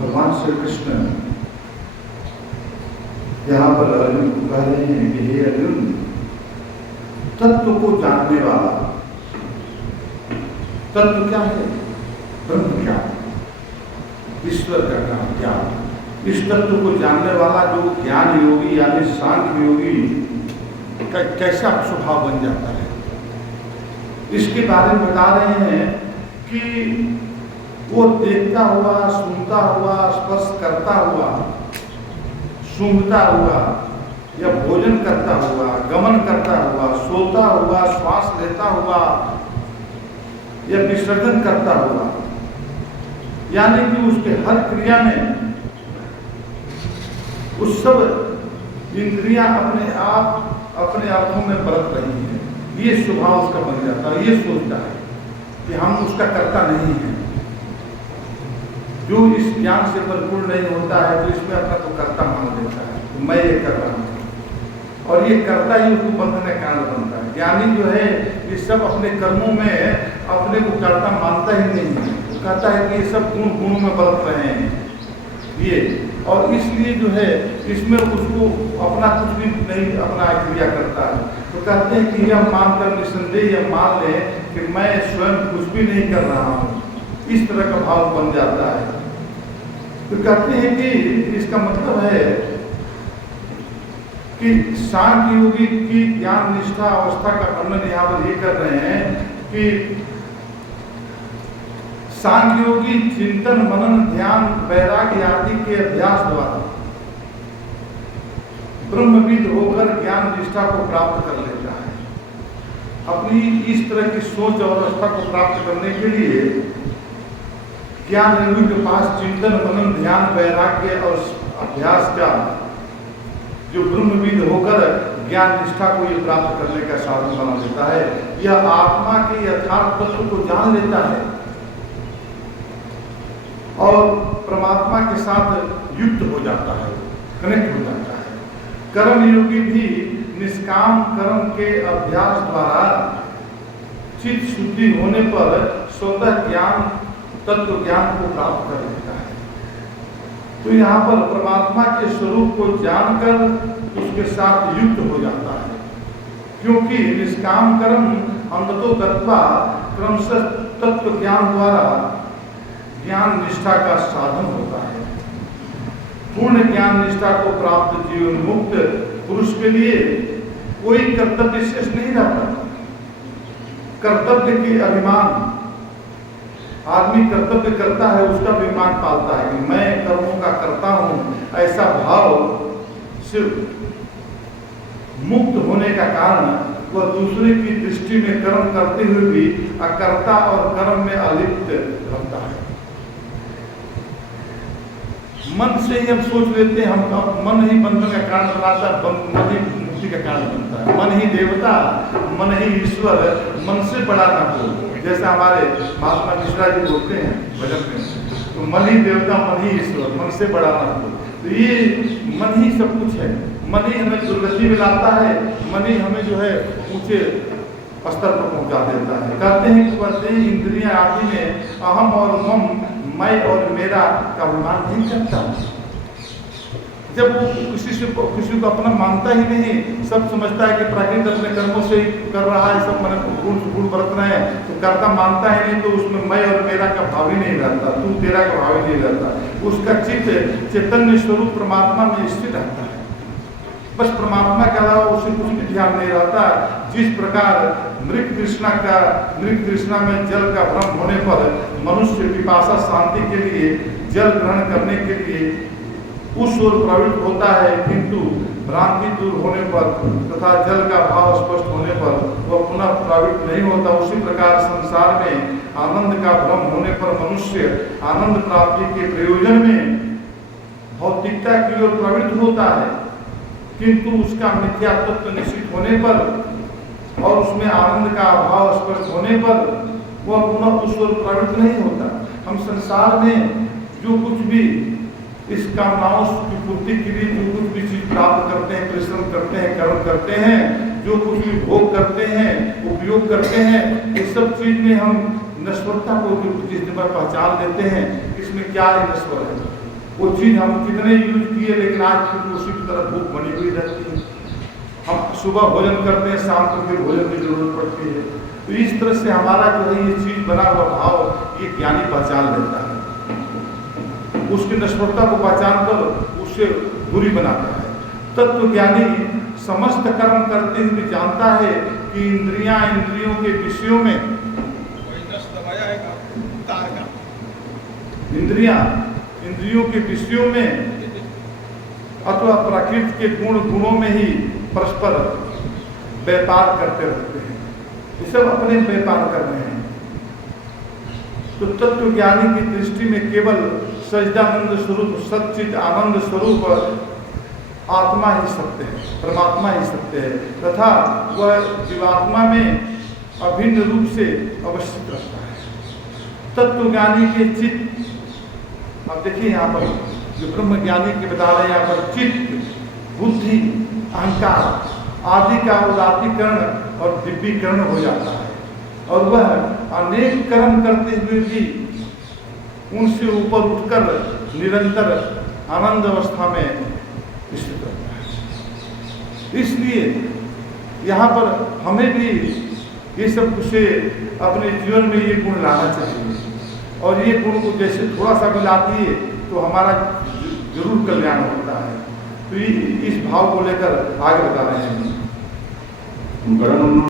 भगवान श्री कृष्ण यहाँ पर अर्जुन को कह रहे हैं कि हे अर्जुन, तत्व को जानने वाला, तत्व क्या है? ब्रह्म ज्ञान, ईश्वर का ज्ञान। इस तत्व को जानने वाला जो ज्ञान योगी यानी सांख्य योगी का कैसा स्वभाव बन जाता है, इसके बारे में बता रहे हैं कि वो देखता हुआ, सुनता हुआ, स्पर्श करता हुआ, सूंघता हुआ या भोजन करता हुआ, गमन करता हुआ, सोता हुआ, श्वास लेता हुआ या विसर्जन करता हुआ, यानी कि उसके हर क्रिया में उस सब इंद्रियां अपने आप अपने अर्थों में बरत रही हैं। ये स्वभाव उसका बन जाता है। ये सोचता है कि हम उसका कर्ता नहीं है। जो इस ज्ञान से परिपूर्ण नहीं होता है तो इसमें अपना तो कर्ता मान लेता है, तो मैं ये कर रहा हूँ, और ये कर्ता ही उसको बंधन का कारण बनता है। ज्ञानी जो है ये सब अपने कर्मों में अपने को कर्ता मानता ही नहीं है, वो कहता है कि ये सब गुणों में बरत रहे हैं ये, और इसलिए जो है इसमें उसको अपना कुछ भी नहीं अपना क्रिया करता है। तो कहते हैं कि यह मानकर निसंदेह यह मान ले कि मैं स्वयं कुछ भी नहीं कर रहा हूँ, इस तरह का भाव बन जाता है। तो कहते हैं कि इसका मतलब है कि सांख्य योगी की ज्ञान निष्ठा अवस्था का वर्णन यहाँ पर ये कर रहे हैं कि सांख्य योगी चिंतन, मनन, ध्यान, वैराग्य आदि के अभ्यास द्वारा ब्रह्मविद होकर ज्ञान निष्ठा को प्राप्त कर लेता है। अपनी इस तरह की सोच और अवस्था को प्राप्त करने के लिए ज्ञान योगी के पास चिंतन, मनन, ध्यान, वैराग्य और अभ्यास का जो ब्रह्मविद होकर ज्ञान निष्ठा को ये प्राप्त करने का साधन बना देता है। यह आत्मा के यथार्थ तत्व को जान लेता है और परमात्मा के साथ युक्त हो जाता है, कनेक्ट हो जाता है। कर्म योगी भी निष्काम कर्म के अभ्यास द्वारा चित्त शुद्धि होने पर स्वतः ज्ञान, तत्व ज्ञान को प्राप्त कर लेता है। तो यहाँ पर परमात्मा के स्वरूप को जानकर उसके साथ युक्त हो जाता है, क्योंकि निष्काम कर्म अंततो गत्वा क्रमशः तत्व ज्ञान द्वारा ज्ञान निष्ठा का साधन होता है। पूर्ण ज्ञान निष्ठा को प्राप्त जीवन मुक्त पुरुष के लिए कोई कर्तव्य शेष नहीं रहता। कर्तव्य के अभिमान, आदमी कर्तव्य करता है उसका अभिमान पालता है कि मैं कर्मों का करता हूं, ऐसा भाव सिर्फ मुक्त होने का कारण वह दूसरे की दृष्टि में कर्म करते हुए भी अकर्ता और कर्म में अलिप्त रहता है। मन से ही हम सोच लेते हैं, हम मन ही बंधन का कारण बनाता है, मन ही मुक्ति का कारण बनता है। मन ही देवता, मन ही ईश्वर, मन से बड़ा ना हो, जैसा हमारे महात्मा मिश्रा जी बोलते हैं भजन में, तो मन ही देवता, मन ही ईश्वर, मन से बड़ा ना हो। तो ये मन ही सब कुछ है, मन ही हमें दुर्गति में लाता है, मन ही हमें जो है ऊंचे स्तर पर पहुंचा देता है। कहते हैं कि वह देह इंद्रियां आदि में अहम और मम, मैं और मेरा का अभिमान नहीं करता। जब वो किसी को अपना मानता ही नहीं, सब समझता है कि प्राकृतिक अपने कर्मों से ही कर रहा है, सब मन गुण बरत रहे हैं, तो कर्ता मानता ही नहीं, तो उसमें मैं और मेरा का भाव ही नहीं रहता, तू तेरा का भाव ही नहीं रहता। उसका चित्त चैतन्य स्वरूप परमात्मा में स्थित रहता है, बस परमात्मा के अलावा उसे कुछ भी ध्यान नहीं रहता। जिस प्रकार मृग तृष्णा में जल का भ्रम होने पर मनुष्य पिपासा शांति के लिए जल ग्रहण करने के लिए उस ओर प्रवृत्त होता है, किंतु भ्रांति दूर होने पर तथा जल का भाव स्पष्ट होने पर वह पुनः प्रवृत्त नहीं होता। उसी प्रकार संसार में आनंद का भ्रम होने पर मनुष्य आनंद प्राप्ति के प्रयोजन में भौतिकता की ओर प्रवृत्त होता है, किंतु उसका मिथ्या तत्व निश्चित होने पर और उसमें आनंद का अभाव स्पष्ट होने पर वह पुनः उस ओर प्रवृत्त नहीं होता। हम संसार में जो कुछ भी इस कामनाओं की पूर्ति के लिए जो कुछ भी चीज प्राप्त करते हैं, परिश्रम करते हैं, कर्म करते हैं, जो जो कुछ भी भोग करते हैं, उपयोग करते हैं, ये सब चीज में हम नश्वरता को जिस दिन पर पहचान लेते हैं, इसमें क्या है नश्वर है। वो चीज हम कितने यूज किए, लेकिन आज फिर उसी की तरह भूख बनी हुई रहती है। हम सुबह भोजन करते हैं, शाम को फिर भोजन की जरूरत पड़ती है। तो इस तरह से हमारा जो है ये चीज बना हुआ भाव, ये ज्ञानी पहचान लेता है, उसकी नश्वरता को पहचान कर उससे दूरी बनाता है। तत्व ज्ञानी समस्त कर्म करते हुए जानता है कि इंद्रियों के विषयों में, इंद्रियों के विषयों में अथवा प्रकृति के गुणों में ही परस्पर व्यापार करते रहते हैं। ये सब अपने व्यापार कर रहे हैं। तो तत्व ज्ञानी की दृष्टि में केवल सच्चिदानंद स्वरूप, सच्चिद आनंद स्वरूप आत्मा ही सत्य है, परमात्मा ही सत्य है, तथा वह जीवात्मा में अभिन्न रूप से अवस्थित रहता है। तत्व ज्ञानी के चित्त, अब देखिए यहाँ पर जो ब्रह्म ज्ञानी के बता रहे हैं, यहाँ पर चित्त, बुद्धि, अहंकार आदि का उदातीकरण और दिव्यीकरण हो जाता है, और वह अनेक कर्म करते हुए भी उनसे ऊपर उठकर निरंतर आनंद अवस्था में स्थित रहता है। इसलिए यहाँ पर हमें भी ये सब कुछ अपने जीवन में ये गुण लाना चाहिए, और ये गुण को जैसे थोड़ा सा भी लाती है तो हमारा जरूर कल्याण होता है। तो इस भाव को लेकर आगे बता रहे हैं।